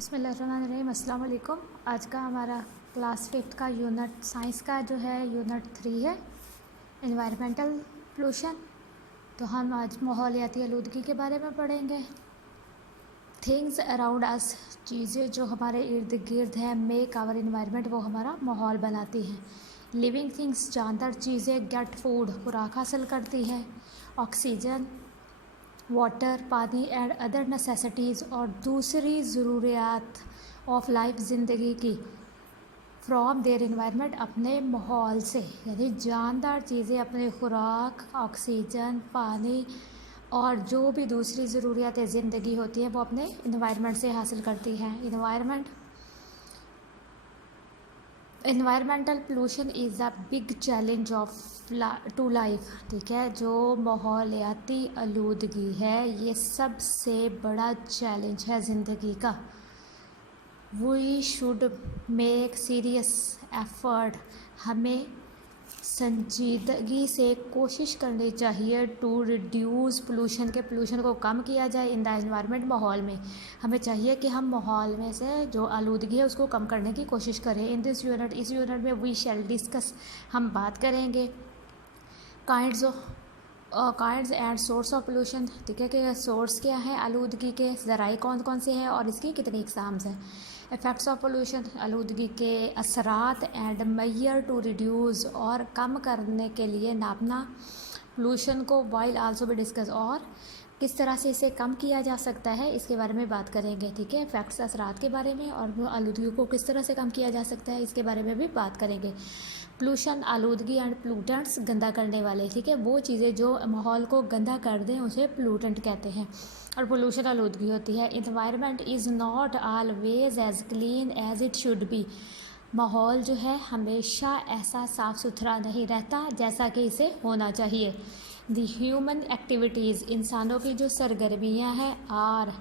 बिस्मिल्लाहिर्रहमानिर्रहीम। अस्सलाम वालेकुम। आज का हमारा क्लास 5 का यूनिट साइंस का जो है यूनिट 3 है एनवायरमेंटल पोल्यूशन। तो हम आज माहौलियाती आलूदगी के बारे में पढ़ेंगे। थिंग्स अराउंड अस, चीज़ें जो हमारे इर्द गिर्द हैं, मेक आवर इन्वायरमेंट, वो हमारा माहौल बनाती हैं। लिविंग थिंग्स, जानदार चीज़ें, गेट फूड, खुराक हासिल करती है। ऑक्सीजन, वाटर, पानी एंड अदर नेसेसिटीज़, और दूसरी ज़रूरियात ऑफ लाइफ, ज़िंदगी की, फ्रॉम देयर इन्वायरमेंट, अपने माहौल से। यानी जानदार चीज़ें अपने खुराक, ऑक्सीजन, पानी और जो भी दूसरी ज़रूरियातें ज़िंदगी होती हैं वो अपने इन्वायरमेंट से हासिल करती हैं। Environmental pollution is a big challenge of to life. ठीक है, जो माहौलियाती आलूदगी है ये सबसे बड़ा चैलेंज है ज़िंदगी का। We should make serious effort, हमें संजीदगी से कोशिश करनी चाहिए टू रिड्यूस पोल्यूशन, के पोल्यूशन को कम किया जाए इन द एनवायरनमेंट, माहौल में। हमें चाहिए कि हम माहौल में से जो आलूदगी है उसको कम करने की कोशिश करें। इन दिस यूनिट, इस यूनिट में वी शैल डिस्कस, हम बात करेंगे kinds and source of pollution. ठीक है, कि सोर्स क्या है आलूदगी के, ज़राए कौन कौन से हैं और इसकी कितनी इकसाम्स हैं। इफ़ेक्ट्स ऑफ पोल्यूशन, आलूदगी के असरात, एंड मैयर टू रिड्यूस, और कम करने के लिए नापना पोल्यूशन को, वाइल आल्सो भी डिस्कस, और किस तरह से इसे कम किया जा सकता है इसके बारे में बात करेंगे। ठीक है, इफ़ेक्ट्स असरात के बारे में, और आलूदगी को किस तरह से कम किया जा सकता है इसके बारे में भी बात करेंगे। पोल्यूशन, आलूदगी एंड पोल्यूटेंट्स, गंदा करने वाले। ठीक है, वो चीज़ें जो माहौल को गंदा कर दें उसे पोल्यूटेंट कहते हैं, और पोल्यूशन आलूदगी होती है। Environment is not always as clean as it should be, माहौल जो है हमेशा ऐसा साफ़ सुथरा नहीं रहता जैसा कि इसे होना चाहिए। द ह्यूमन एक्टिविटीज़, इंसानों की जो सरगर्मियाँ हैं, आर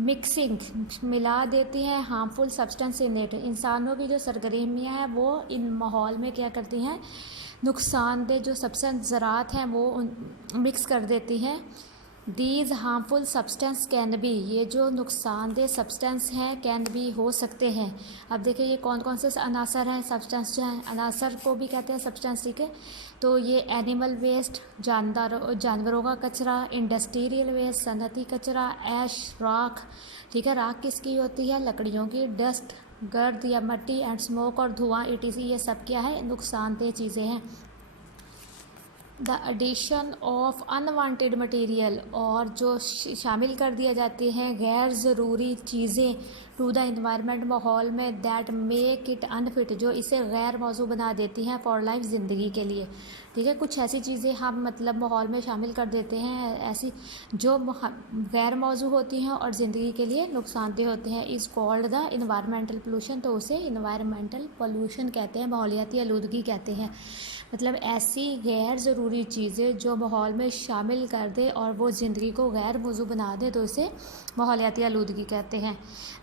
मिक्सिंग, मिला देती हैं हार्मफुल सब्सटेंस इन इट, इंसानों की जो सरगर्मियाँ हैं वो इन माहौल में क्या करती हैं, नुकसानदेह जो सब्सटेंस ज़रात हैं वो मिक्स कर देती हैं। These harmful substance can be, ये जो नुकसानदेह सब्सटेंस हैं कैन बी, हो सकते हैं। अब देखिए ये कौन कौन से अनासर हैं, सब्सटेंस जो हैं, अनासर को भी कहते हैं सब्सटेंस। ठीक है, तो ये एनिमल वेस्ट, जानवरों का कचरा, इंडस्ट्रियल वेस्ट, सनती कचरा, ऐश, राख। ठीक है, राख किसकी होती है, लकड़ियों की, डस्ट, गर्द या मिट्टी, एंड स्मोक, और धुआं, ETC, ये सब क्या है, नुकसानदेह चीज़ें हैं। The addition of unwanted material, और जो शामिल कर दिया जाती हैं गैर ज़रूरी चीज़ें टू द इन्वायरमेंट, माहौल में, दैट मेक इट अनफिट, जो इसे गैर मौजू बना देती हैं फॉर लाइफ, ज़िंदगी के लिए। ठीक है, कुछ ऐसी चीज़ें हम मतलब माहौल में शामिल कर देते हैं ऐसी जो गैर मौजू होती हैं और ज़िंदगी के लिए नुकसानदेह होते हैं, is called the environmental pollution, तो उसे इन्वायरमेंटल पोल्यूशन कहते हैं, माहौलियाती आलूदगी कहते हैं। मतलब ऐसी गैर ज़रूरी चीज़ें जो माहौल में शामिल कर दे और वो ज़िंदगी को गैर मौजू बना दे, तो इसे माहौलियाती आलूदगी कहते हैं।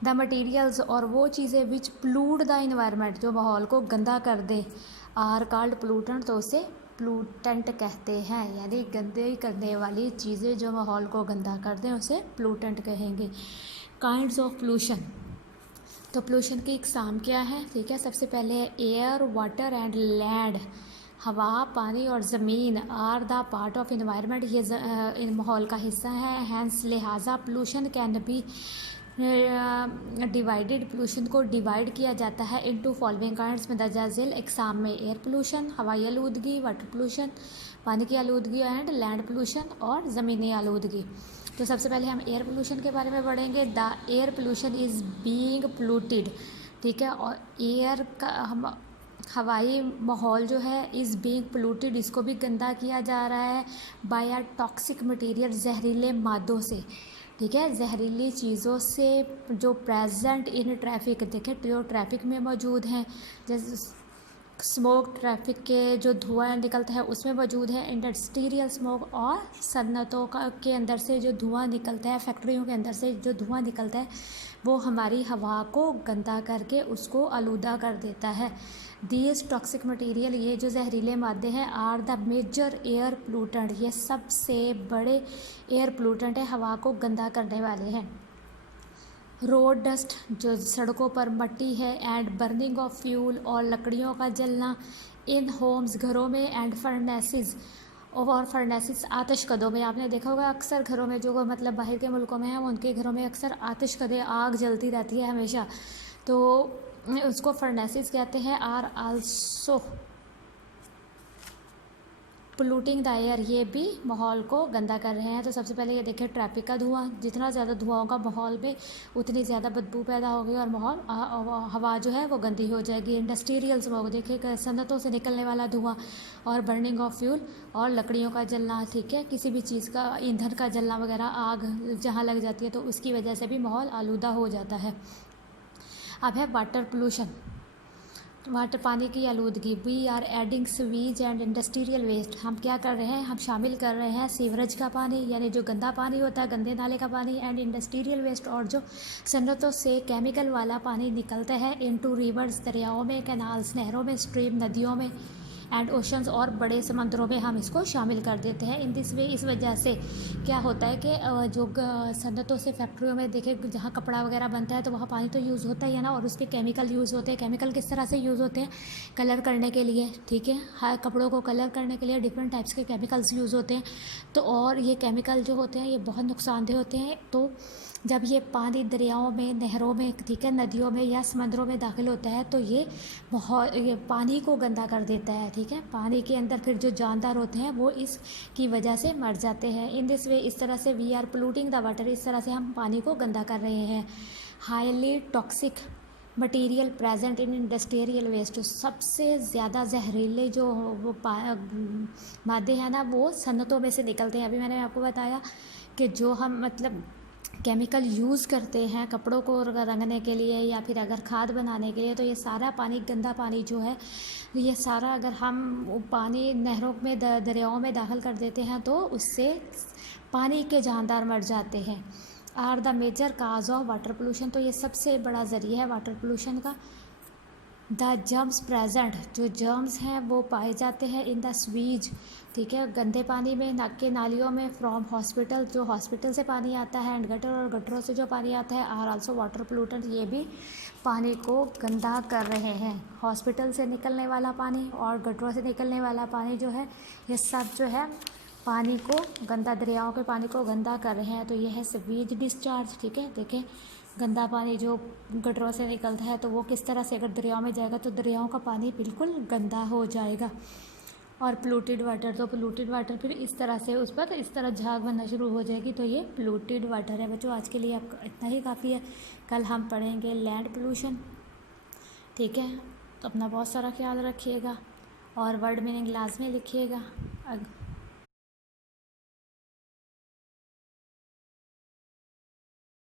द मटीरियल्स, और वो चीज़ें विच प्लूट द इन्वायरमेंट, जो माहौल को गंदा कर दे, आर कॉल्ड पोल्यूटेंट, तो उसे पोल्यूटेंट कहते हैं। यानी गंदे करने वाली चीज़ें जो माहौल को गंदा कर दें उसे पोल्यूटेंट कहेंगे। काइंड्स ऑफ पोल्यूशन, तो पोल्यूशन की इकसाम क्या है। ठीक है, सबसे पहले है एयर, वाटर एंड लैंड, हवा, पानी और ज़मीन, are the part of environment, ये इन माहौल का हिस्सा है। हैंस लिहाजा pollution can be divided, pollution को डिवाइड किया जाता है इनटू फॉलोइंग काइंड्स, में दर्जा झेल एग्जाम में। एयर पोल्यूशन, हवाई आलूदगी, वाटर पोल्यूशन, पानी की आलूदगी, एंड लैंड पोल्यूशन, और ज़मीनी आलूदगी। तो सबसे पहले हम एयर पोल्यूशन के बारे में पढ़ेंगे। The air pollution is being polluted. ठीक है, और एयर का हम हवाई माहौल जो है इज़ बीइंग पोल्यूटेड, इसको भी गंदा किया जा रहा है बाय अ टॉक्सिक मटेरियल, जहरीले मादों से। ठीक है, जहरीली चीज़ों से जो प्रेजेंट इन ट्रैफिक, देखें जो ट्रैफिक में मौजूद हैं, जैसे स्मोक, ट्रैफिक के जो धुआं निकलता है उसमें मौजूद है, इंडस्ट्रियल स्मोक, और सन्नतों का के अंदर से जो धुआं निकलता है, फैक्ट्रियों के अंदर से जो धुआं निकलता है वो हमारी हवा को गंदा करके उसको आलूदा कर देता है। दीज टॉक्सिक मटेरियल, ये जो जहरीले मादे हैं, are the major air pollutant, ये सबसे बड़े एयर पोल्यूटेंट है, हवा को गंदा करने वाले हैं। रोड डस्ट जो सड़कों पर मट्टी है, एंड बर्निंग ऑफ फ्यूल और लकड़ियों का जलना इन होम्स घरों में, एंड फर्नेसेस और फर्नेसेस आतिशकदों में। आपने देखा होगा अक्सर घरों में जो मतलब बाहर के मुल्कों में हैं उनके घरों में अक्सर आतिशकदे आग जलती रहती है हमेशा, तो उसको फर्नेसेस कहते हैं। आर आल्सो पोलूटिंग द एयर, ये भी माहौल को गंदा कर रहे हैं। तो सबसे पहले ये देखिए ट्रैफिक का धुआं, जितना ज़्यादा धुआं होगा माहौल में उतनी ज़्यादा बदबू पैदा होगी और माहौल हवा जो है वो गंदी हो जाएगी। इंडस्ट्रियल स्मोक, देखिए सनतों से निकलने वाला धुआं और बर्निंग ऑफ फ्यूल और लकड़ियों का जलना, ठीक है, किसी भी चीज़ का ईंधन का जलना वगैरह, आग जहाँ लग जाती है तो उसकी वजह से भी माहौल आलूदा हो जाता है। अब है वाटर पोल्यूशन, वाटर पानी की आलूदगी। We are adding sewage and industrial waste, हम क्या कर रहे हैं, हम शामिल कर रहे हैं सीवरेज का पानी यानी जो गंदा पानी होता है, गंदे नाले का पानी, एंड इंडस्ट्रियल वेस्ट और जो सन्नतों से केमिकल वाला पानी निकलता है इनटू रिवर्स, दरियाओं में, कैनाल्स नहरों में, स्ट्रीम नदियों में, एंड ओशंस और बड़े समंदरों में हम इसको शामिल कर देते हैं। इन दिस वे, इस वजह से क्या होता है कि जो सन्नतों से फैक्ट्रियों में देखे जहाँ कपड़ा वगैरह बनता है तो वहाँ पानी तो यूज़ होता ही है ना, और उसके केमिकल यूज़ होते हैं। केमिकल किस तरह से यूज़ होते हैं, कलर करने के लिए, ठीक है, हर कपड़ों को कलर करने के लिए डिफरेंट टाइप्स के केमिकल्स यूज़ होते हैं। तो और ये केमिकल जो होते हैं ये बहुत नुकसानदेह होते हैं। तो जब ये पानी दरियाओं में, नहरों में, ठीक है, नदियों में या समंदरों में दाखिल होता है तो ये पानी को गंदा कर देता है, ठीक है। पानी के अंदर फिर जो जानदार होते हैं वो इसकी वजह से मर जाते हैं। इन दिस वे, इस तरह से we are polluting the water, इस तरह से हम पानी को गंदा कर रहे हैं। Highly toxic material present in industrial waste, सबसे ज़्यादा जहरीले जो वो मादे हैं ना वो सन्नतों में से निकलते हैं। अभी मैंने आपको बताया कि जो हम मतलब केमिकल यूज़ करते हैं कपड़ों को रंगने के लिए या फिर अगर खाद बनाने के लिए, तो ये सारा पानी, गंदा पानी जो है ये सारा अगर हम पानी नहरों में, दरियाओं में दाखिल कर देते हैं तो उससे पानी के जानदार मर जाते हैं। Are the major cause of water pollution, तो ये सबसे बड़ा ज़रिया है वाटर पोल्यूशन का। द जर्म्स प्रेजेंट, जो जर्म्स हैं वो पाए जाते हैं इन द स्वीज, ठीक है, गंदे पानी में, नाक के नालियों में, फ्रॉम हॉस्पिटल, जो हॉस्पिटल से पानी आता है, एंड गटर, और गटरों से जो पानी आता है, आर आल्सो वाटर पोल्यूटेंट, ये भी पानी को गंदा कर रहे हैं। हॉस्पिटल से निकलने वाला पानी और गटरों से निकलने वाला पानी जो है ये सब जो है पानी को गंदा, दरियाओं के पानी को गंदा कर रहे हैं। तो ये है सीवेज डिस्चार्ज, ठीक है। देखें गंदा पानी जो गटरों से निकलता है तो वो किस तरह से अगर दरियाओं में जाएगा तो दरियाओं का पानी बिल्कुल गंदा हो जाएगा। और पोल्यूटेड वाटर, तो पोल्यूटेड वाटर फिर इस तरह से उस पर इस तरह झाग बनना शुरू हो जाएगी, तो ये पोल्यूटेड वाटर है। बच्चों आज के लिए आपका इतना ही काफ़ी है। कल हम पढ़ेंगे लैंड पोल्यूशन, ठीक है। तो अपना बहुत सारा ख्याल रखिएगा और वर्ड मीनिंग लाजमी लिखिएगा।